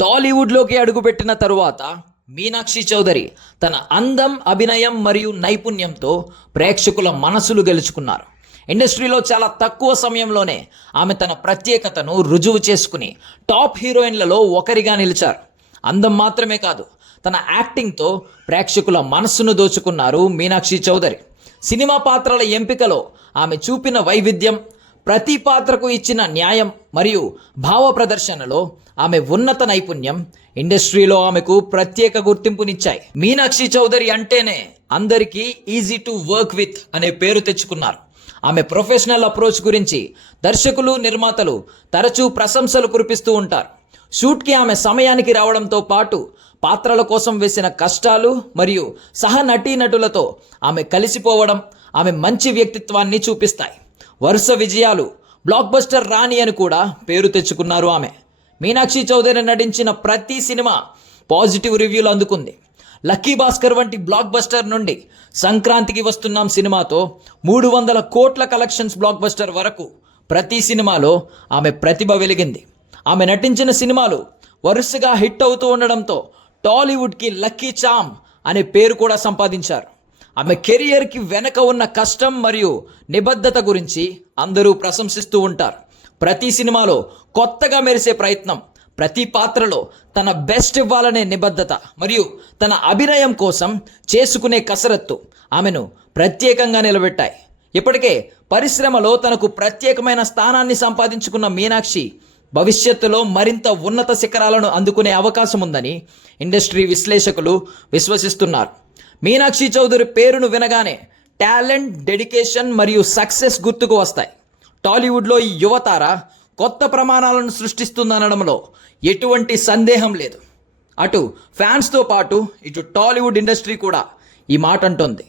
టాలీవుడ్లోకి అడుగుపెట్టిన తరువాత మీనాక్షి చౌదరి తన అందం, అభినయం మరియు నైపుణ్యంతో ప్రేక్షకుల మనసులు గెలుచుకున్నారు. ఇండస్ట్రీలో చాలా తక్కువ సమయంలోనే ఆమె తన ప్రత్యేకతను రుజువు చేసుకుని టాప్ హీరోయిన్లలో ఒకరిగా నిలిచారు. అందం మాత్రమే కాదు, తన యాక్టింగ్తో ప్రేక్షకుల మనస్సును దోచుకున్నారు మీనాక్షి చౌదరి. సినిమా పాత్రల ఎంపికలో ఆమె చూపిన వైవిధ్యం, ప్రతి పాత్రకు ఇచ్చిన న్యాయం మరియు భావ ప్రదర్శనలో ఆమె ఉన్నత నైపుణ్యం ఇండస్ట్రీలో ఆమెకు ప్రత్యేక గుర్తింపునిచ్చాయి. మీనాక్షి చౌదరి అంటేనే అందరికీ ఈజీ టు వర్క్ విత్ అనే పేరు తెచ్చుకున్నారు. ఆమె ప్రొఫెషనల్ అప్రోచ్ గురించి దర్శకులు, నిర్మాతలు తరచూ ప్రశంసలు కురిపిస్తూ ఉంటారు. షూట్కి ఆమె సమయానికి రావడంతో పాటు పాత్రల కోసం వేసిన కష్టాలు మరియు సహ నటీనటులతో ఆమె కలిసిపోవడం ఆమె మంచి వ్యక్తిత్వాన్ని చూపిస్తాయి. వరుస విజయాలు, బ్లాక్ బస్టర్ రాణి అని కూడా పేరు తెచ్చుకున్నారు ఆమె. మీనాక్షి చౌదరి నటించిన ప్రతి సినిమా పాజిటివ్ రివ్యూలు అందుకుంది. లక్కీ భాస్కర్ వంటి బ్లాక్ బస్టర్ నుండి సంక్రాంతికి వస్తున్నాం సినిమాతో 300 కోట్ల కలెక్షన్స్ బ్లాక్ బస్టర్ వరకు ప్రతి సినిమాలో ఆమె ప్రతిభ వెలిగింది. ఆమె నటించిన సినిమాలు వరుసగా హిట్ అవుతూ ఉండడంతో టాలీవుడ్కి లక్కీ చామ్ అనే పేరు కూడా సంపాదించారు. ఆమె కెరియర్కి వెనక ఉన్న కష్టం మరియు నిబద్ధత గురించి అందరూ ప్రశంసిస్తూ ఉంటారు. ప్రతి సినిమాలో కొత్తగా మెరిసే ప్రయత్నం, ప్రతి పాత్రలో తన బెస్ట్ ఇవ్వాలనే నిబద్ధత మరియు తన అభినయం కోసం చేసుకునే కసరత్తు ఆమెను ప్రత్యేకంగా నిలబెట్టాయి. ఇప్పటికే పరిశ్రమలో తనకు ప్రత్యేకమైన స్థానాన్ని సంపాదించుకున్న మీనాక్షి భవిష్యత్తులో మరింత ఉన్నత శిఖరాలను అందుకునే అవకాశం ఉందని ఇండస్ట్రీ విశ్లేషకులు విశ్వసిస్తున్నారు. మీనాక్షి చౌదరి పేరును వినగానే టాలెంట్, డెడికేషన్ మరియు సక్సెస్ గుర్తుకు వస్తాయి. టాలీవుడ్లో ఈ యువతార కొత్త ప్రమాణాలను సృష్టిస్తుందనడంలో ఎటువంటి సందేహం లేదు. అటు ఫ్యాన్స్తో పాటు ఇటు టాలీవుడ్ ఇండస్ట్రీ కూడా ఈ మాట అంటోంది.